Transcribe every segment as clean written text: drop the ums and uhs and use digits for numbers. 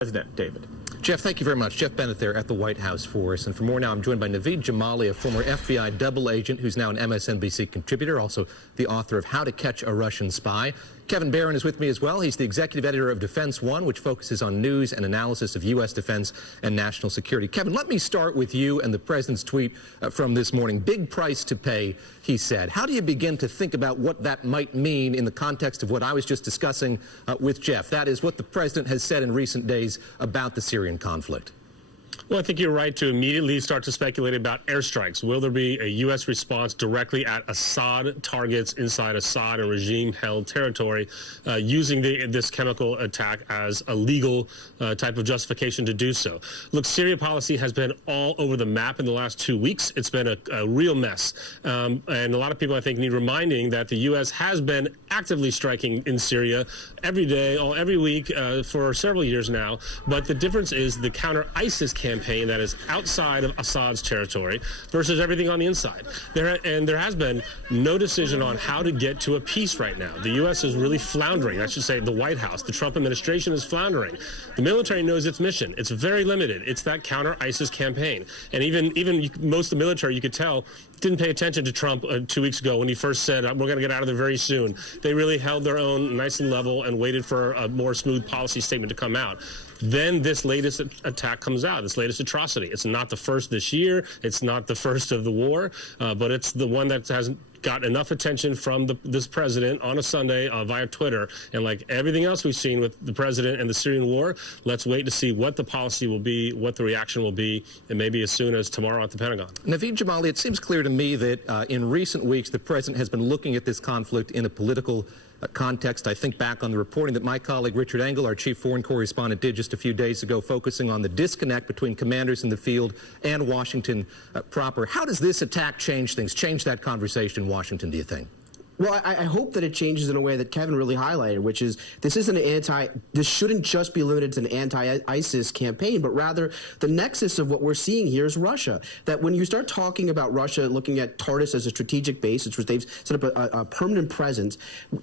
President David. Jeff, thank you very much. Jeff Bennett there at the White House for us. And for more now, I'm joined by Naveed Jamali, a former FBI double agent who's now an MSNBC contributor, also the author of How to Catch a Russian Spy. Kevin Barron is with me as well. He's the executive editor of Defense One, which focuses on news and analysis of U.S. defense and national security. Kevin, let me start with you and the president's tweet from this morning. Big price to pay, he said. How do you begin to think about what that might mean in the context of what I was just discussing with Jeff? That is what the president has said in recent days about the Syrian conflict. Well, I think you're right to immediately start to speculate about airstrikes. Will there be a U.S. response directly at Assad targets inside Assad and regime-held territory using this chemical attack as a legal type of justification to do so? Look, Syria policy has been all over the map in the last 2 weeks. It's been a real mess. And a lot of people, I think, need reminding that the U.S. has been actively striking in Syria every day, every week for several years now. But the difference is the counter-ISIS campaign that is outside of Assad's territory versus everything on the inside. There has been no decision on how to get to a peace right now. The U.S. is really floundering. I should say the White House, the Trump administration is floundering. The military knows its mission. It's very limited. It's that counter-ISIS campaign. And even most of the military, you could tell, didn't pay attention to Trump 2 weeks ago when he first said, we're going to get out of there very soon. They really held their own nice and level and waited for a more smooth policy statement to come out. Then this latest attack comes out, this latest atrocity. It's not the first this year. It's not the first of the war, but it's the one that hasn't got enough attention from this president on a Sunday via Twitter. And like everything else we've seen with the president and the Syrian war, let's wait to see what the policy will be, what the reaction will be, and maybe as soon as tomorrow at the Pentagon. Naveed Jamali, it seems clear to me that in recent weeks the president has been looking at this conflict in a political context. I think back on the reporting that my colleague Richard Engel, our chief foreign correspondent, did just a few days ago, focusing on the disconnect between commanders in the field and Washington proper. How does this attack change things, change that conversation in Washington, do you think? Well, I hope that it changes in a way that Kevin really highlighted, which is this shouldn't just be limited to an anti-ISIS campaign, but rather the nexus of what we're seeing here is Russia. That when you start talking about Russia looking at Tartus as a strategic base, which they've set up a permanent presence,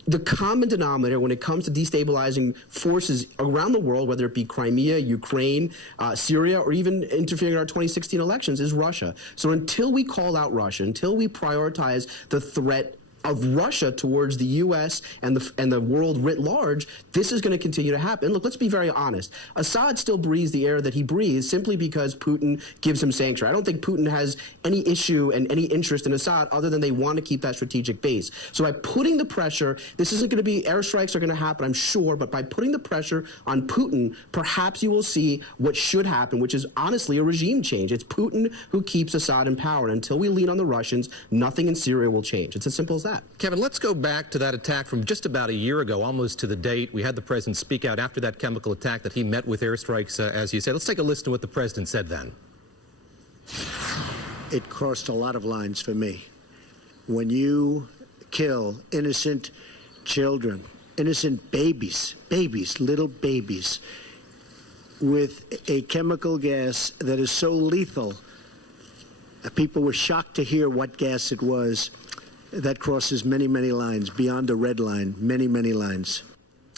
the common denominator when it comes to destabilizing forces around the world, whether it be Crimea, Ukraine, Syria, or even interfering in our 2016 elections, is Russia. So until we call out Russia, until we prioritize the threat of Russia towards the U.S. and the world writ large, this is going to continue to happen. Look, let's be very honest. Assad still breathes the air that he breathes simply because Putin gives him sanctuary. I don't think Putin has any issue and any interest in Assad other than they want to keep that strategic base. So by putting the pressure, this isn't going to be, airstrikes are going to happen, I'm sure, but by putting the pressure on Putin, perhaps you will see what should happen, which is honestly a regime change. It's Putin who keeps Assad in power. And until we lean on the Russians, nothing in Syria will change. It's as simple as that. Kevin, let's go back to that attack from just about a year ago, almost to the date. We had the president speak out after that chemical attack that he met with airstrikes, as you said. Let's take a listen to what the president said then. It crossed a lot of lines for me. When you kill innocent children, innocent babies, little babies, with a chemical gas that is so lethal, people were shocked to hear what gas it was. That crosses many, many lines, beyond a red line, many, many lines.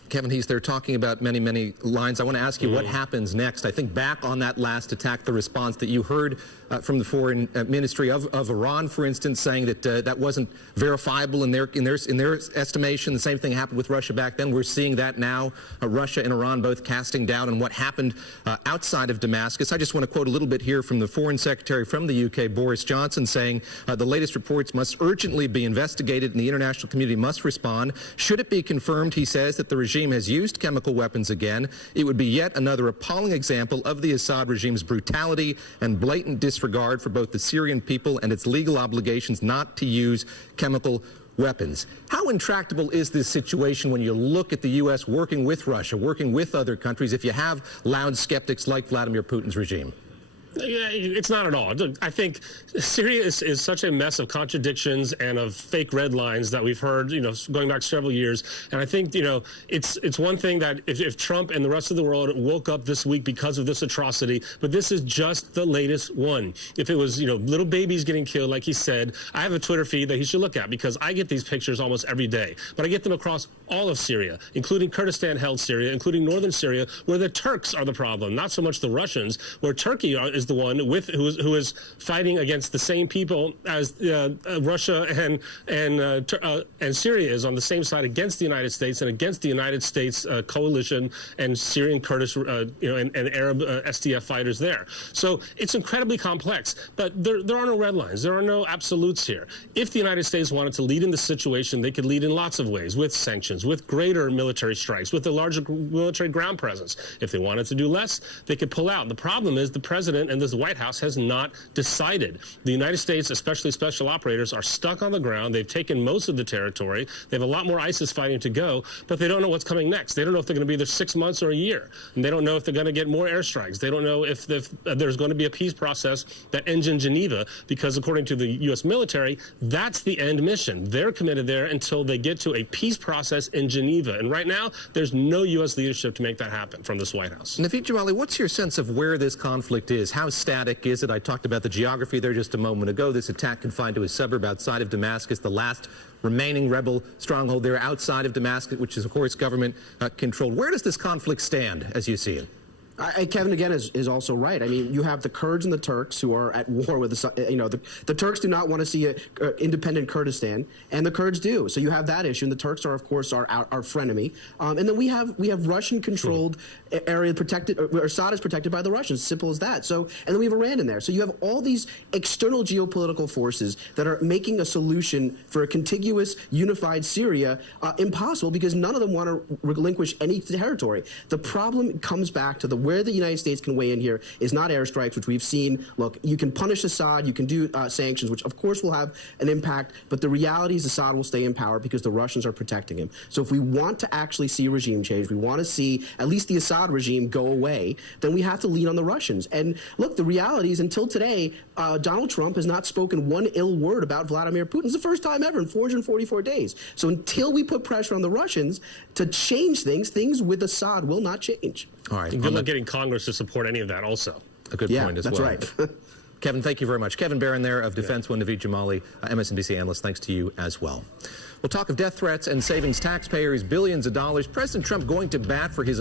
Kevin, he's there talking about many, many lines. I want to ask you what happens next. I think back on that last attack, the response that you heard from the foreign ministry of Iran, for instance, saying that that wasn't verifiable in their estimation. The same thing happened with Russia back then. We're seeing that now, Russia and Iran both casting doubt on what happened outside of Damascus. I just want to quote a little bit here from the foreign secretary from the UK, Boris Johnson, saying the latest reports must urgently be investigated and the international community must respond. Should it be confirmed, he says, that the regime has used chemical weapons again, it would be yet another appalling example of the Assad regime's brutality and blatant disregard for both the Syrian people and its legal obligations not to use chemical weapons. How intractable is this situation when you look at the U.S. working with Russia, working with other countries, if you have loud skeptics like Vladimir Putin's regime? Yeah, it's not at all. I think Syria is such a mess of contradictions and of fake red lines that we've heard, going back several years. And I think, it's one thing that if Trump and the rest of the world woke up this week because of this atrocity, but this is just the latest one. If it was, little babies getting killed, like he said, I have a Twitter feed that he should look at because I get these pictures almost every day. But I get them across all of Syria, including Kurdistan-held Syria, including northern Syria, where the Turks are the problem, not so much the Russians, where Turkey is the one who is fighting against the same people as Russia and Syria is on the same side against the United States and against the United States coalition and Syrian Kurdish and Arab SDF fighters there. So it's incredibly complex, but there are no red lines. There are no absolutes here. If the United States wanted to lead in this situation, they could lead in lots of ways, with sanctions, with greater military strikes, with a larger military ground presence. If they wanted to do less, they could pull out. The problem is the president and this White House has not decided. The United States, especially special operators, are stuck on the ground. They've taken most of the territory. They have a lot more ISIS fighting to go, but they don't know what's coming next. They don't know if they're going to be there 6 months or a year. And they don't know if they're going to get more airstrikes. They don't know if there's going to be a peace process that ends in Geneva, because according to the U.S. military, that's the end mission. They're committed there until they get to a peace process in Geneva. And right now, there's no U.S. leadership to make that happen from this White House. Naveed Jamali, what's your sense of where this conflict is? How static is it? I talked about the geography there just a moment ago. This attack confined to a suburb outside of Damascus, the last remaining rebel stronghold there outside of Damascus, which is, of course, government controlled. Where does this conflict stand, as you see it? Kevin, again, is also right. I mean, you have the Kurds and the Turks who are at war with the Turks do not want to see an independent Kurdistan, and the Kurds do. So you have that issue, and the Turks are, of course, our frenemy. And then we have Russian-controlled area protected, or Assad is protected by the Russians. Simple as that. So, and then we have Iran in there. So you have all these external geopolitical forces that are making a solution for a contiguous, unified Syria impossible, because none of them want to relinquish any territory. The problem comes back to where the United States can weigh in here is not airstrikes, which we've seen. Look, you can punish Assad, you can do sanctions, which of course will have an impact, but the reality is Assad will stay in power because the Russians are protecting him. So if we want to actually see regime change, we want to see at least the Assad regime go away, then we have to lean on the Russians. And look, the reality is until today, Donald Trump has not spoken one ill word about Vladimir Putin. It's the first time ever in 444 days. So until we put pressure on the Russians to change things with Assad will not change. All right. Good luck getting Congress to support any of that also. A good point as well. That's right. Kevin, thank you very much. Kevin Barron there of Defense One, Naveed Jamali, MSNBC analyst. Thanks to you as well. We'll talk of death threats and savings taxpayers billions of dollars. President Trump going to bat for his